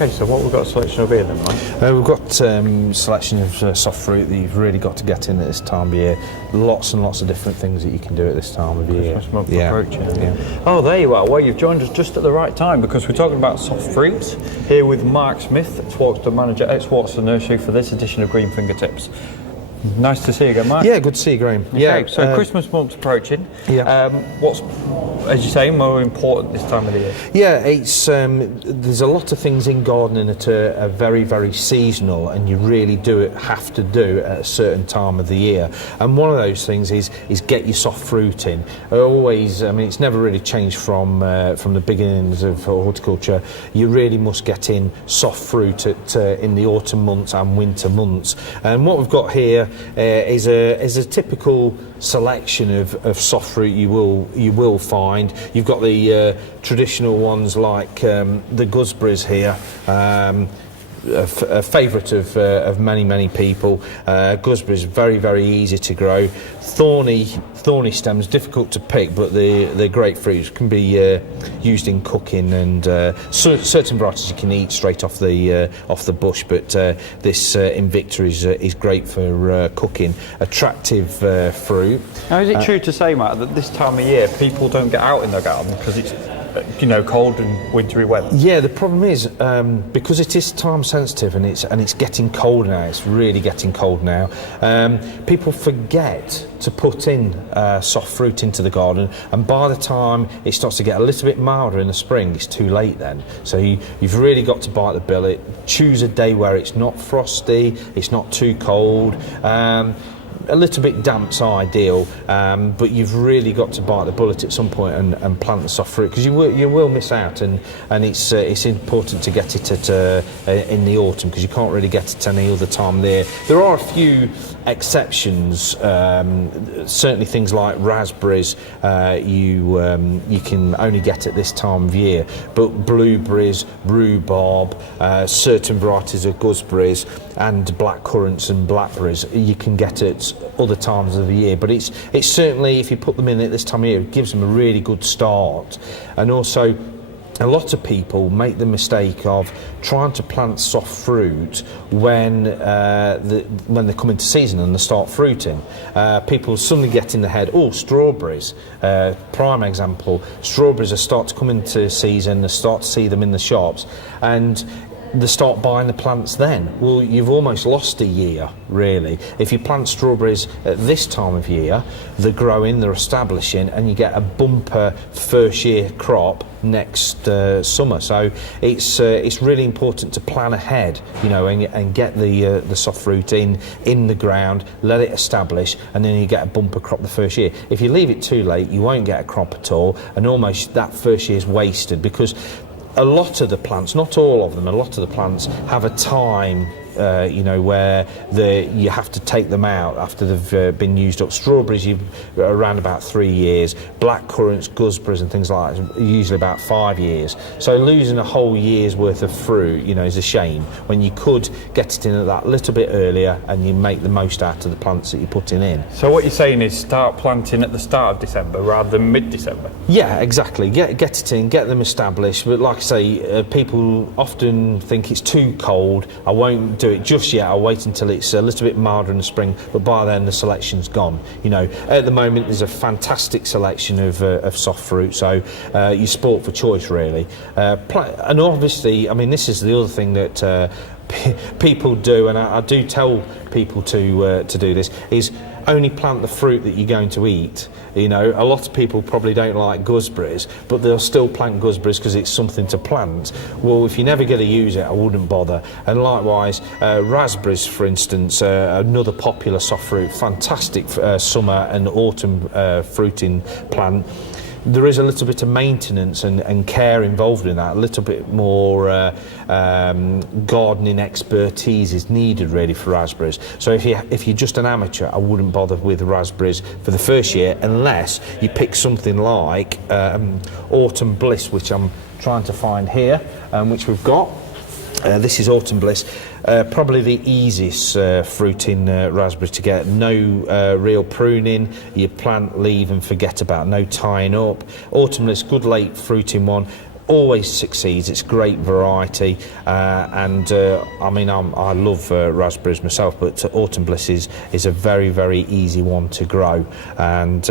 Okay, so what we've got a selection of here then, Mike? We've got selection of soft fruit that you've really got to get in at this time of year. Lots and lots of different things that you can do at this time of year. Christmas month approaching. Yeah. Oh, there you are. Well, you've joined us just at the right time because we're talking about soft fruits here with Mark Smith, Swarkestone manager at Swarkestone Nursery for this edition of Green Fingertips. Nice to see you again, Mark. Yeah, good to see you, Graham. Okay, yeah, so Christmas month's approaching. Yeah. What's, as you say, more important this time of the year? Yeah, it's there's a lot of things in gardening that are very, very seasonal, and you really have to do at a certain time of the year. And one of those things is get your soft fruit in. It's never really changed from the beginnings of horticulture. You really must get in soft fruit in the autumn months and winter months. And what we've got here is a typical selection of soft fruit you will find. You've got the traditional ones like the gooseberries here. A favourite of many people. Gooseberries very, very easy to grow. Thorny stems, difficult to pick, but they're great fruits. Can be used in cooking, and certain varieties you can eat straight off the bush. But this Invicta is great for cooking. Attractive fruit. Now, is it true to say, Matt, that this time of year people don't get out in their garden because it's cold and wintry weather? Yeah, the problem is because it is time sensitive and it's getting cold now. It's really getting cold now. People forget to put in soft fruit into the garden, and by the time it starts to get a little bit milder in the spring, it's too late then. So you've really got to bite the billet. Choose a day where it's not frosty, it's not too cold. A little bit damp's ideal, but you've really got to bite the bullet at some point and plant the soft fruit, because you will miss out, and it's important to get it in the autumn, because you can't really get it any other time there. There are a few exceptions, certainly things like raspberries you can only get at this time of year, but blueberries, rhubarb, certain varieties of gooseberries and black currants and blackberries you can get at other times of the year. But it's certainly, if you put them in at this time of year, it gives them a really good start. And also, a lot of people make the mistake of trying to plant soft fruit when they come into season and they start fruiting. People suddenly get in the head, strawberries, prime example, strawberries start to come into season, they start to see them in the shops, and they start buying the plants then. Well, you've almost lost a year, really. If you plant strawberries at this time of year, they're growing, they're establishing, and you get a bumper first year crop next summer. So it's really important to plan ahead, and get the soft fruit in the ground, let it establish, and then you get a bumper crop the first year. If you leave it too late, you won't get a crop at all, and almost that first year is wasted, because a lot of the plants, not all of them, a lot of the plants have a time where you have to take them out after they've been used up. Strawberries, around about 3 years. Black currants, gooseberries and things like that, usually about 5 years. So losing a whole year's worth of fruit, is a shame, when you could get it in at that little bit earlier and you make the most out of the plants that you're putting in. So what you're saying is start planting at the start of December rather than mid-December? Yeah, exactly. Get it in, get them established. But like I say, people often think it's too cold, I won't do it just yet, I'll wait until it's a little bit milder in the spring, but by then the selection's gone. At the moment there's a fantastic selection of soft fruit, so you sport for choice, really. And obviously, this is the other thing that people do, and I do tell people to do this, is only plant the fruit that you're going to eat. A lot of people probably don't like gooseberries, but they'll still plant gooseberries because it's something to plant. Well, if you're never going to use it, I wouldn't bother. And likewise, raspberries, for instance, another popular soft fruit, fantastic summer and autumn fruiting plant. There is a little bit of maintenance and care involved in that. A little bit more gardening expertise is needed, really, for raspberries. So if you're just an amateur, I wouldn't bother with raspberries for the first year, unless you pick something like Autumn Bliss, which I'm trying to find here, which we've got. This is Autumn Bliss. Probably the easiest fruiting raspberry to get. No real pruning. You plant, leave and forget about. No tying up. Autumn Bliss, good late fruiting one. always succeeds. It's great variety, and I mean, I love raspberries myself, but Autumn Bliss is a very, very easy one to grow, and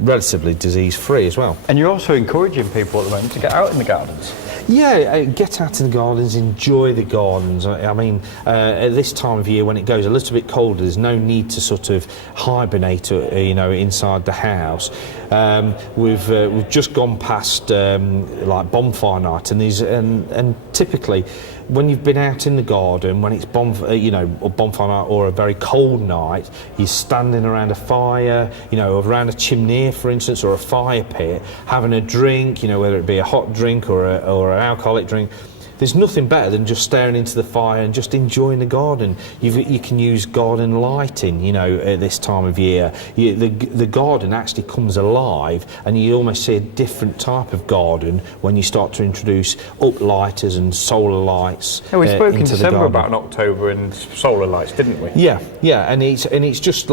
relatively disease-free as well. And you're also encouraging people at the moment to get out in the gardens. Yeah, get out in the gardens, enjoy the gardens. I mean, at this time of year when it goes a little bit colder, there's no need to sort of hibernate, inside the house. We've just gone past like bonfire night, and typically, when you've been out in the garden, when it's bonfire night or a very cold night, you're standing around a fire, around a chimney, for instance, or a fire pit, having a drink, whether it be a hot drink or an alcoholic drink. There's nothing better than just staring into the fire and just enjoying the garden. You can use garden lighting, at this time of year. The garden actually comes alive, and you almost see a different type of garden when you start to introduce uplighters and solar lights. Yeah, we spoke in into the December garden. about in October and solar lights, didn't we? Yeah, and it's just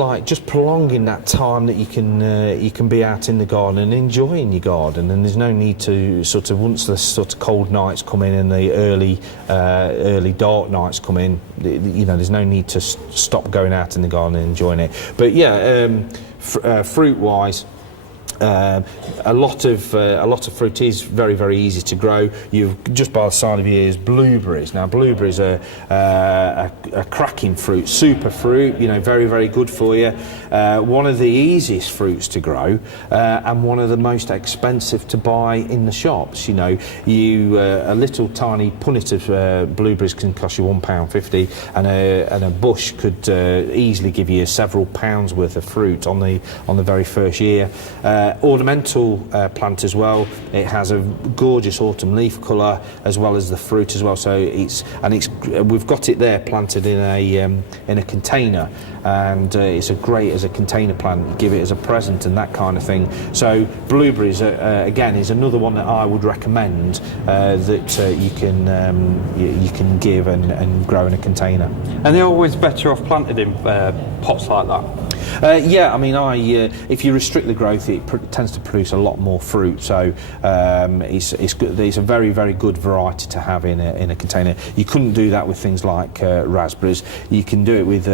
prolonging that time that you can be out in the garden and enjoying your garden. And there's no need to once the sort of cold nights come in and the early dark nights come in, there's no need to stop going out in the garden and enjoying it. But fruit wise, a lot of fruit is very, very easy to grow. You've just by the side of you is blueberries. Now blueberries are a cracking fruit, super fruit, very, very good for you. One of the easiest fruits to grow, and one of the most expensive to buy in the shops. A little tiny punnet of blueberries can cost you £1.50, and a bush could easily give you several pounds worth of fruit on the very first year. Ornamental plant as well. It has a gorgeous autumn leaf colour as well as the fruit as well. So we've got it there planted in a container, and it's great as a container plant. You give it as a present and that kind of thing. So blueberries again is another one that I would recommend that you can give and grow in a container. And they're always better off planted in pots like that. If you restrict the growth, it tends to produce a lot more fruit. So it's good. It's a very, very good variety to have in a container. You couldn't do that with things like raspberries. You can do it with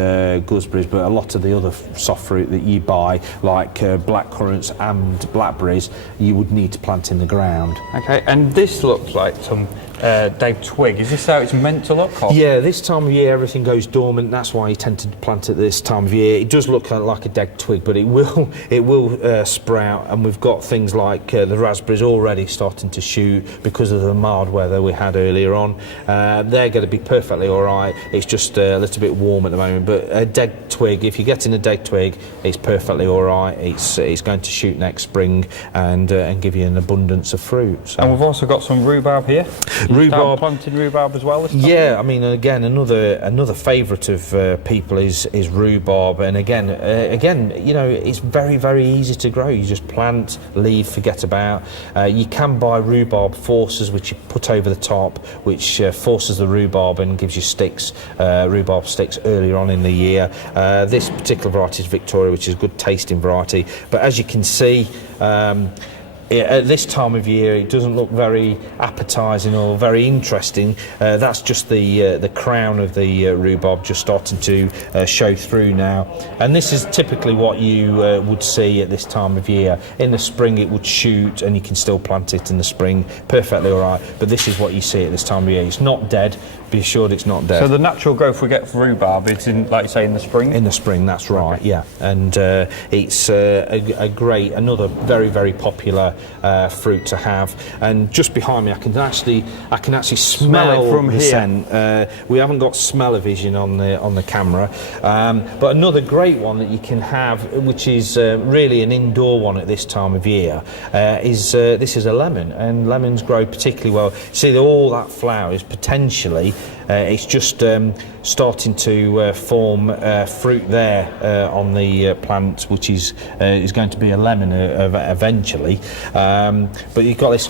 gooseberries, but a lot of the other soft fruit that you buy, like blackcurrants and blackberries, you would need to plant in the ground. Okay, and this looks like some dead twig. Is this how it's meant to look? Or? Yeah, this time of year everything goes dormant. That's why you tend to plant it this time of year. It does look like a dead twig, but it will sprout. And we've got things like the raspberries already starting to shoot because of the mild weather we had earlier on. They're going to be perfectly all right. It's just a little bit warm at the moment. But a dead twig, if you're getting a dead twig, it's perfectly all right. It's going to shoot next spring and give you an abundance of fruit. So. And we've also got some rhubarb here. Rhubarb, planting rhubarb as well this time? Yeah, again, another favourite of people is rhubarb, and again, it's very, very easy to grow. You just plant, leave, forget about. You can buy rhubarb forces, which you put over the top, which forces the rhubarb and gives you sticks, rhubarb sticks earlier on in the year. This particular variety is Victoria, which is a good tasting variety. But as you can see. At this time of year, it doesn't look very appetising or very interesting. That's just the crown of the rhubarb just starting to show through now. And this is typically what you would see at this time of year. In the spring, it would shoot, and you can still plant it in the spring, perfectly all right. But this is what you see at this time of year. It's not dead. Be assured it's not dead. So the natural growth we get for rhubarb is in, like you say, in the spring? In the spring, that's right, okay. Yeah. And it's another very, very popular fruit to have. And just behind me, I can actually smell it from the here. scent. We haven't got smell-o-vision on the camera, but another great one that you can have, which is really an indoor one at this time of year, is this is a lemon, and lemons grow particularly well. See, all that flower is potentially. It's just starting to form fruit there on the plant, which is going to be a lemon eventually. But you've got this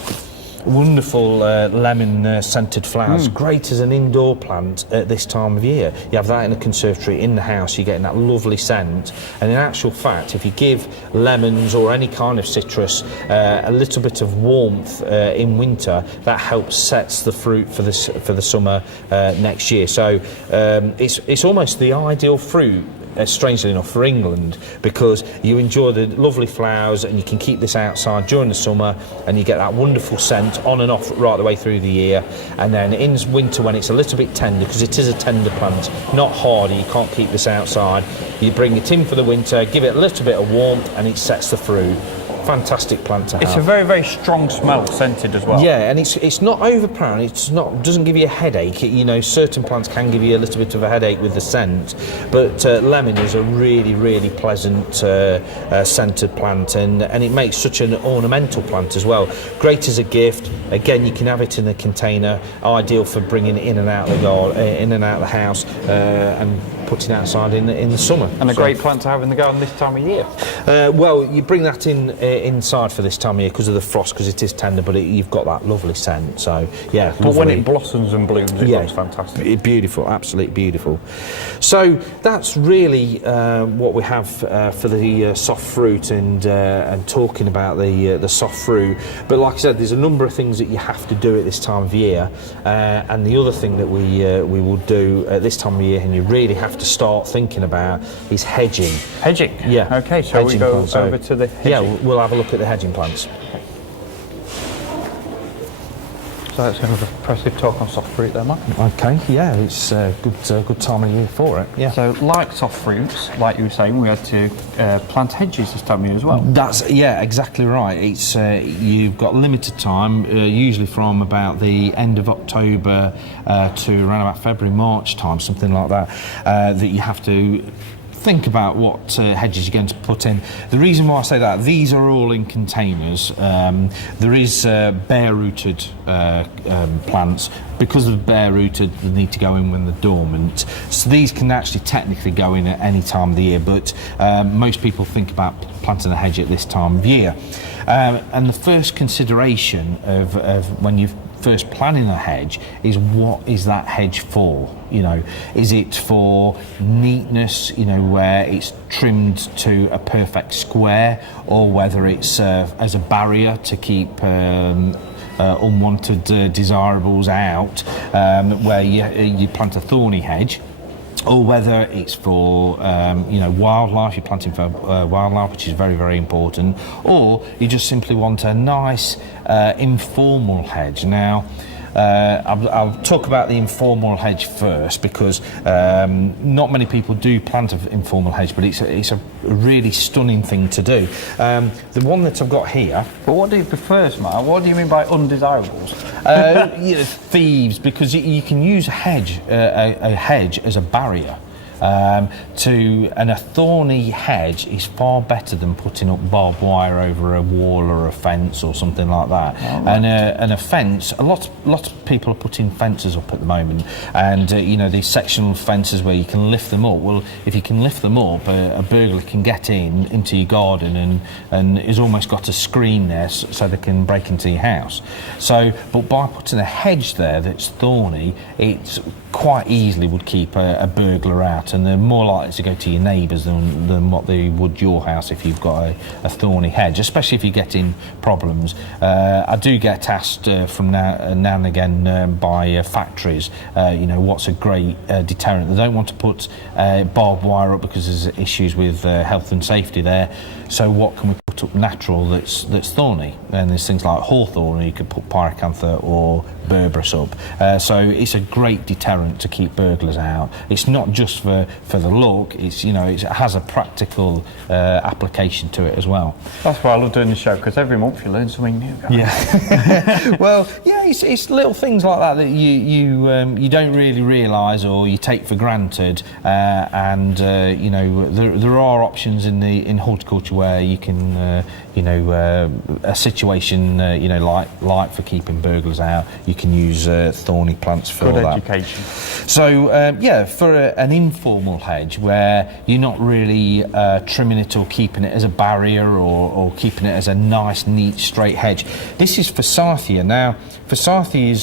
wonderful lemon scented flowers. Great as an indoor plant at this time of year. You have that in a conservatory, in the house, you're getting that lovely scent. And in actual fact, if you give lemons or any kind of citrus a little bit of warmth in winter, that helps sets the fruit for the summer next year. So it's almost the ideal fruit, strangely enough, for England, because you enjoy the lovely flowers and you can keep this outside during the summer and you get that wonderful scent on and off right the way through the year. And then in winter, when it's a little bit tender, because it is a tender plant, not hardy, you can't keep this outside, you bring it in for the winter, give it a little bit of warmth, and it sets the fruit. Fantastic plant to have. It's a very, very strong smell, scented as well. Yeah, and it's not overpowering. Doesn't give you a headache. You know, certain plants can give you a little bit of a headache with the scent, but lemon is a really, really pleasant scented plant, and it makes such an ornamental plant as well. Great as a gift. Again, you can have it in a container, ideal for bringing it in and out of the garden, in and out of the house, and putting outside in the summer. And a great plant to have in the garden this time of year. Well, you bring that inside for this time of year because of the frost, because it is tender, but you've got that lovely scent. So yeah, but when it blossoms and blooms, it looks fantastic. Beautiful, absolutely beautiful. So that's really what we have for the soft fruit, and talking about the soft fruit. But like I said, there's a number of things that you have to do at this time of year, and the other thing that we will do at this time of year, and you really have to start thinking about, is hedging. Hedging? Yeah. Okay, so we go plants. over to the hedging. Yeah, we'll have a look at the hedging plants. So that's an impressive talk on soft fruit there, Mark. Okay, yeah, it's a good time of year for it. Yeah. So, like soft fruits, like you were saying, we had to plant hedges this time of year as well. That's exactly right. It's you've got limited time, usually from about the end of October to around about February, March time, something like that, that you have to think about what hedges you're going to put in. The reason why I say that, these are all in containers. There is bare-rooted plants. Because of bare-rooted, they need to go in when they're dormant. So these can actually technically go in at any time of the year, but most people think about planting a hedge at this time of year. And the first consideration of when you're first planning a hedge is, what is that hedge for? You know, is it for neatness, you know, where it's trimmed to a perfect square, or whether it's as a barrier to keep unwanted desirables out, where you plant a thorny hedge, or whether it's for wildlife, you're planting for wildlife, which is very, very important, or you just simply want a nice informal hedge. Now, I'll talk about the informal hedge first, because not many people do plant an informal hedge, but it's a really stunning thing to do. The one that I've got here. But what do you prefer, Mark? What do you mean by undesirables? Thieves, because you can use a hedge as a barrier. And a thorny hedge is far better than putting up barbed wire over a wall or a fence or something like that. Oh, right. And a fence, a lot of people are putting fences up at the moment, and these sectional fences where you can lift them up. Well, if you can lift them up, a burglar can get into your garden and has almost got a screen there so they can break into your house. So, but by putting a hedge there that's thorny, it's quite easily would keep a burglar out, and they're more likely to go to your neighbours than what they would your house if you've got a thorny hedge, especially if you're getting problems. I do get asked from now and again by factories, what's a great deterrent. They don't want to put barbed wire up because there's issues with health and safety there, so what can we put up natural that's thorny? And there's things like hawthorn, you could put pyracantha or berberis up, so it's a great deterrent to keep burglars out. It's not just for the look, it's it has a practical application to it as well. That's why I love doing the show, because every month you learn something new, guys. Yeah. Well, yeah, it's little things like that you don't really realise or you take for granted, and there are options in horticulture where you can a situation, like for keeping burglars out, you can use thorny plants for Good that. education. So, for an informal hedge where you're not really trimming it or keeping it as a barrier or keeping it as a nice, neat, straight hedge, this is Forsythia. Now, Forsythia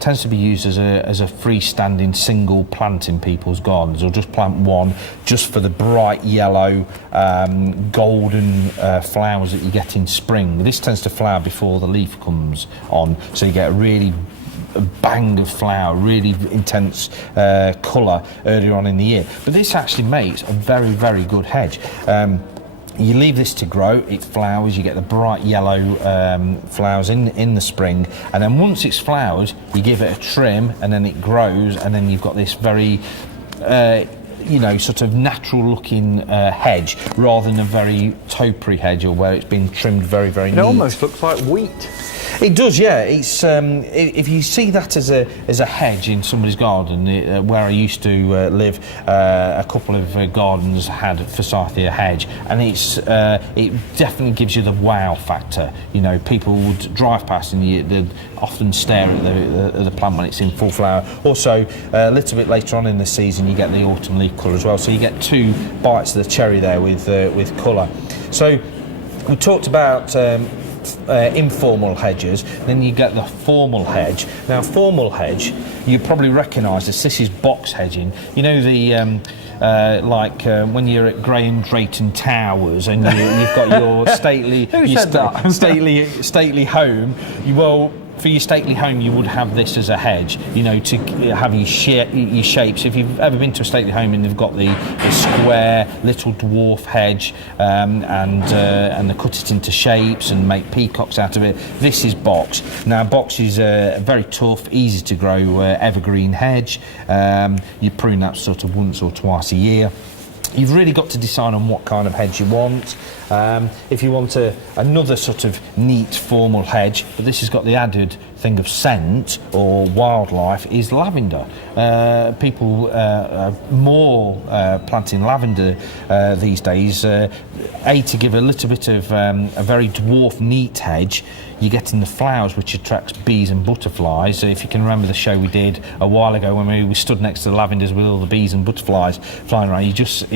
tends to be used as a freestanding single plant in people's gardens, or just plant one just for the bright yellow golden flowers that you get in spring. This tends to flower before the leaf comes on, so you get a really bang of flower, really intense colour earlier on in the year. But this actually makes a very, very good hedge. You leave this to grow, it flowers, you get the bright yellow flowers in the spring, and then once it's flowered, you give it a trim, and then it grows, and then you've got this very sort of natural looking hedge, rather than a very topiary hedge, or where it's been trimmed very, very neat. It almost looks like wheat. It does, yeah. It's if you see that as a hedge in somebody's garden, where I used to live, a couple of gardens had Forsythia hedge, and it definitely gives you the wow factor. People would drive past and they'd often stare at the plant when it's in full flower. Also, a little bit later on in the season, you get the autumn leaf colour as well. So you get two bites of the cherry there with colour. So we talked about informal hedges, then you get the formal hedge. Now, formal hedge, you probably recognise this is box hedging. When you're at Graham Drayton Towers and you've got your stately home. For your stately home, you would have this as a hedge, to have your shapes. If you've ever been to a stately home and they've got the square little dwarf hedge, and they cut it into shapes and make peacocks out of it, this is box. Now, box is a very tough, easy to grow evergreen hedge. You prune that sort of once or twice a year. You've really got to decide on what kind of hedge you want. If you want another sort of neat formal hedge, but this has got the added thing of scent or wildlife, is lavender. People are more planting lavender these days, to give a little bit of a very dwarf neat hedge. You're getting the flowers, which attracts bees and butterflies. So if you can remember the show we did a while ago when we stood next to the lavenders with all the bees and butterflies flying around, it just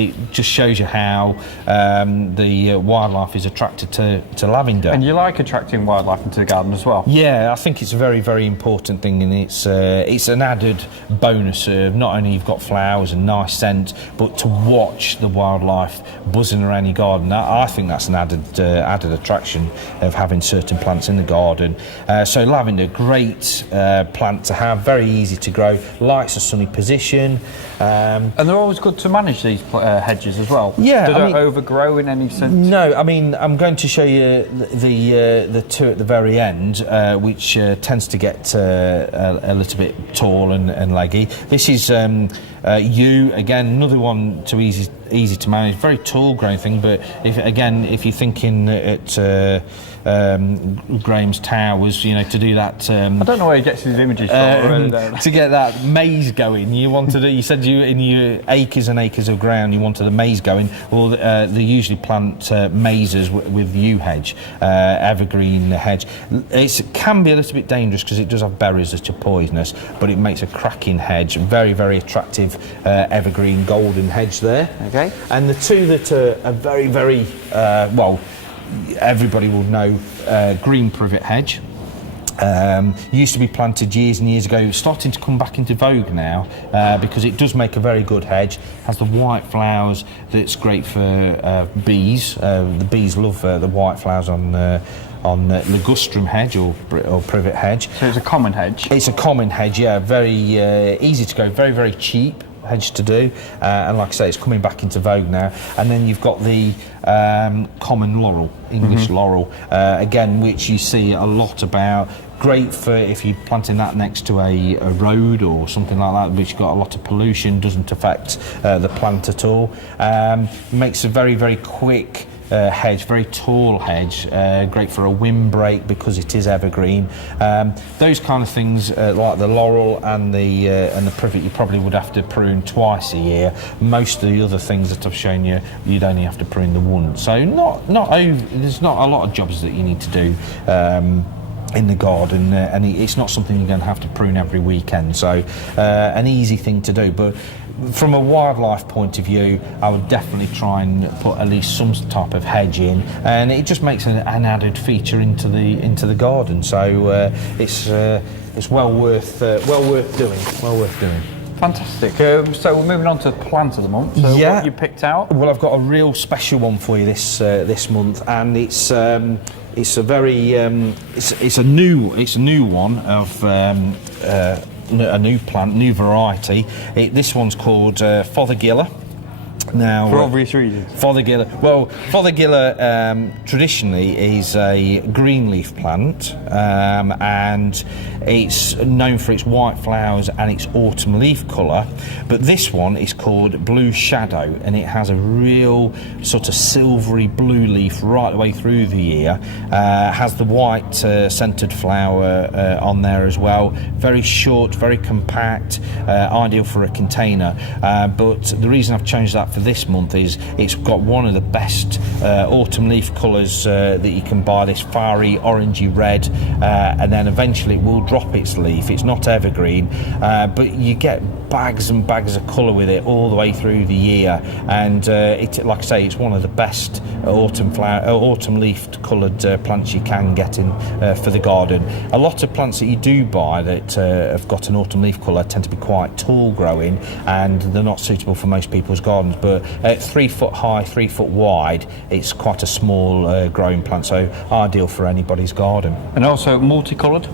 shows you how the wildlife is attracted to lavender. And you like attracting wildlife into the garden as well? Yeah, I think it's a very, very important thing, and it's an added bonus of not only you've got flowers and nice scent, but to watch the wildlife buzzing around your garden. I think that's an added attraction of having certain plants in the garden. So lavender, great plant to have, very easy to grow, likes a sunny position. And they're always good to manage, these hedges as well. Yeah, They don't overgrow in any sense. No, I mean, I'm going to show you the two at the very end, which tends to get a little bit tall and leggy. This is again, another one too easy to manage, very tall growing thing. But if you're thinking at Graham's Towers, to do that. I don't know where he gets his images from. To get that maze going, you said in your acres and acres of ground you wanted a maze going. Well, they usually plant mazes with yew hedge, evergreen hedge. It can be a little bit dangerous because it does have berries that are poisonous, but it makes a cracking hedge. Very, very attractive evergreen golden hedge there. Okay. And the two that are very, very everybody will know green privet hedge. Used to be planted years and years ago. It's starting to come back into vogue now because it does make a very good hedge. Has the white flowers that's great for bees. The bees love the white flowers on ligustrum hedge or privet hedge. So it's a common hedge? It's a common hedge, yeah. Very easy to grow, very, very cheap hedge to do, and like I say, it's coming back into vogue now. And then you've got the common laurel, English laurel, again, which you see a lot about. Great for if you're planting that next to a road or something like that, which got a lot of pollution, doesn't affect the plant at all. Makes a very, very quick hedge, very tall hedge, great for a windbreak because it is evergreen. Those kind of things, like the laurel and the privet, you probably would have to prune twice a year. Most of the other things that I've shown you, you'd only have to prune the once. So there's not a lot of jobs that you need to do in the garden, and it's not something you're going to have to prune every weekend. So an easy thing to do, but from a wildlife point of view, I would definitely try and put at least some type of hedge in, and it just makes an added feature into the garden. So it's well worth doing. Fantastic. So we're moving on to plant of the month. So what you picked out? Well, I've got a real special one for you this month, and it's a very it's a new one of a new plant, new variety. This one's called Fothergilla. Now, for obvious reasons. Fothergilla. Well, Fothergilla traditionally is a green leaf plant, and it's known for its white flowers and its autumn leaf colour. But this one is called Blue Shadow, and it has a real sort of silvery blue leaf right the way through the year. Has the white scented flower on there as well. Very short, very compact, ideal for a container. But the reason I've changed that for this month is it's got one of the best autumn leaf colours that you can buy, this fiery orangey red, and then eventually it will drop its leaf. It's not evergreen, but you get bags and bags of colour with it all the way through the year, and like I say, it's one of the best autumn leaf coloured plants you can get in for the garden. A lot of plants that you do buy that have got an autumn leaf colour tend to be quite tall growing, and they're not suitable for most people's gardens, but at 3 foot high, 3 foot wide, it's quite a small growing plant, so ideal for anybody's garden. And also multicoloured?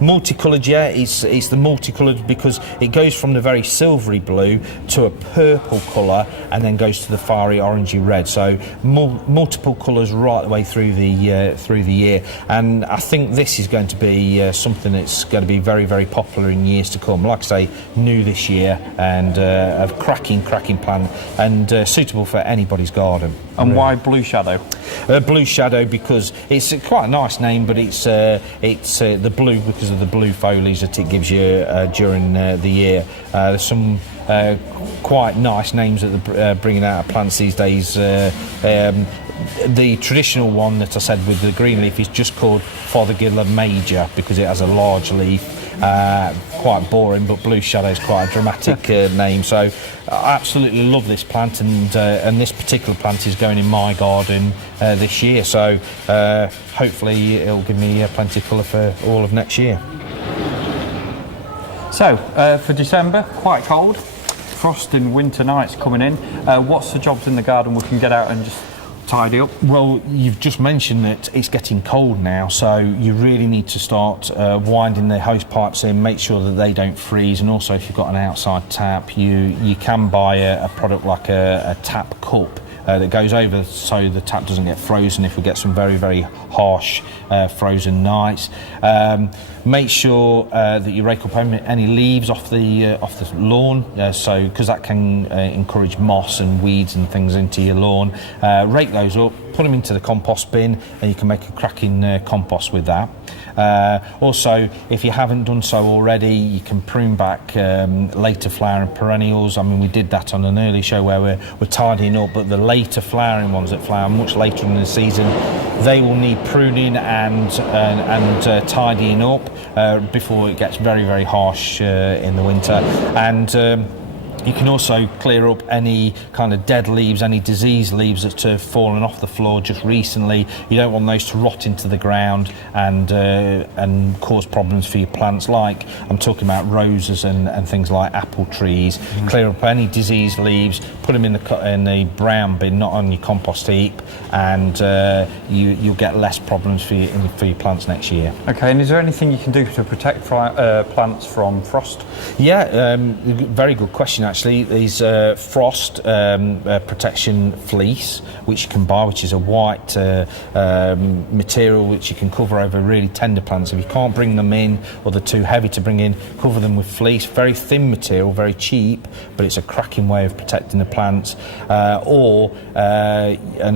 Multicoloured, yeah, it's the multicoloured because it goes from the very silvery blue to a purple colour and then goes to the fiery orangey red, so multiple colours right the way through the year, and I think this is going to be something that's going to be very, very popular in years to come. Like I say, new this year, and a cracking plant, and suitable for anybody's garden. And why Blue Shadow? Blue Shadow because it's quite a nice name, but it's the blue because of the blue foliage that it gives you during the year. There's some quite nice names that they're bringing out of plants these days. The traditional one that I said with the green leaf is just called Fothergilla Major because it has a large leaf. Quite boring, but Blue Shadow is quite a dramatic name. So I absolutely love this plant, and this particular plant is going in my garden this year. So hopefully it'll give me plenty of colour for all of next year. So for December, quite cold, frost and winter nights coming in. What's the jobs in the garden we can get out and just tidy up? Well, you've just mentioned that it's getting cold now, so you really need to start winding the hose pipes in, make sure that they don't freeze, and also if you've got an outside tap, you can buy a product like a tap cup that goes over so the tap doesn't get frozen if we get some very, very harsh frozen nights. Make sure that you rake up any leaves off the lawn, so because that can encourage moss and weeds and things into your lawn. Rake those up, put them into the compost bin, and you can make a cracking compost with that. Also, if you haven't done so already, you can prune back later flowering perennials. I mean, we did that on an early show where we're tidying up, but the later flowering ones that flower much later in the season, they will need pruning and tidying up before it gets very, very harsh in the winter. And you can also clear up any kind of dead leaves, any diseased leaves that have fallen off the floor just recently. You don't want those to rot into the ground and cause problems for your plants, like I'm talking about roses and things like apple trees. Clear up any diseased leaves, put them in the brown bin, not on your compost heap, and you'll get less problems for your plants next year. Okay, and is there anything you can do to protect plants from frost? Yeah, very good question actually. actually these frost protection fleece, which you can buy, which is a white material which you can cover over really tender plants. If you can't bring them in, or they're too heavy to bring in, cover them with fleece. Very thin material, very cheap, but it's a cracking way of protecting the plants. And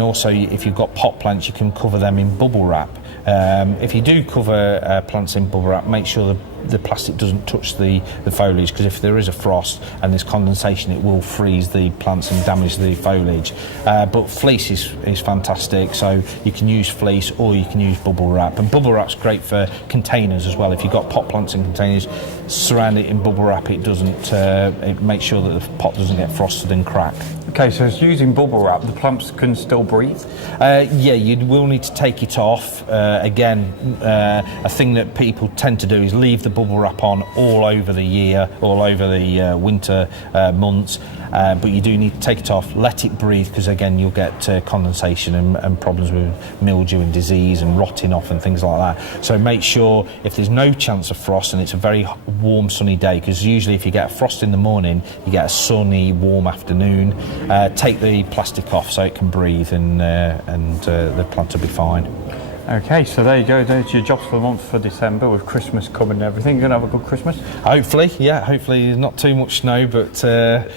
also, if you've got pot plants, you can cover them in bubble wrap. If you do cover plants in bubble wrap, make sure the plastic doesn't touch the foliage, because if there is a frost and there's condensation, it will freeze the plants and damage the foliage. But fleece is fantastic, so you can use fleece or you can use bubble wrap. And bubble wrap's great for containers as well. If you've got pot plants in containers, surround it in bubble wrap. It makes sure that the pot doesn't get frosted and crack. Okay, so it's using bubble wrap, the plants can still breathe? Yeah, you will need to take it off. Again, a thing that people tend to do is leave the bubble wrap on all over the year, all over the winter months, but you do need to take it off, let it breathe, because again you'll get condensation and problems with mildew and disease and rotting off and things like that. So make sure, if there's no chance of frost and it's a very warm sunny day, because usually if you get a frost in the morning you get a sunny warm afternoon, take the plastic off so it can breathe, and the plant will be fine. Okay, so there you go. There's your jobs for the month for December, with Christmas coming and everything. You're going to have a good Christmas? Hopefully, yeah. Hopefully not too much snow, but at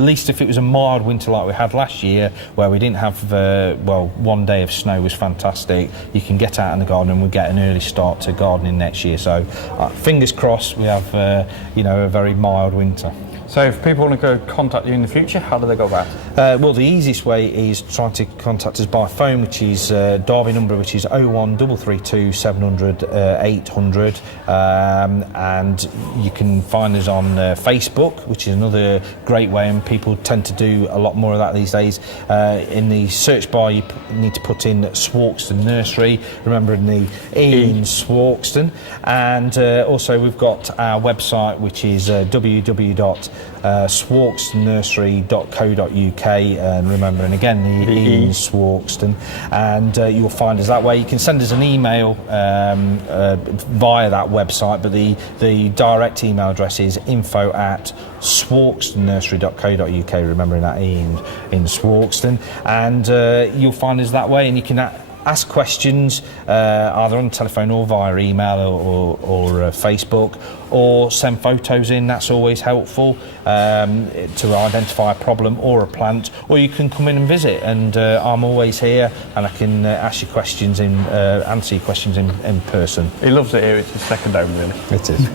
least if it was a mild winter like we had last year, where we didn't have, 1 day of snow was fantastic. You can get out in the garden and we'll get an early start to gardening next year. So fingers crossed we have, a very mild winter. So if people want to go contact you in the future, how do they go about it? Well, the easiest way is trying to contact us by phone, which is Derby number, which is 01332 700 800, and you can find us on Facebook, which is another great way, and people tend to do a lot more of that these days. In the search bar, you need to put in Swarkestone Nursery, remembering the E in Swarkestone, and also we've got our website, which is swarkestonenursery.co.uk, and remembering again the E in Swarkestone, and you'll find us that way. You can send us an email via that website, but the direct email address is info@swarkestonenursery.co.uk, remembering that E in Swarkestone, and you'll find us that way, and you can ask questions either on the telephone or via email or Facebook, or send photos in. That's always helpful to identify a problem or a plant, or you can come in and visit, and I'm always here and I can answer your questions in person. He loves it here, it's his second home really. It is.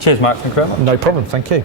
Cheers Mark, thank you very much. No problem, thank you.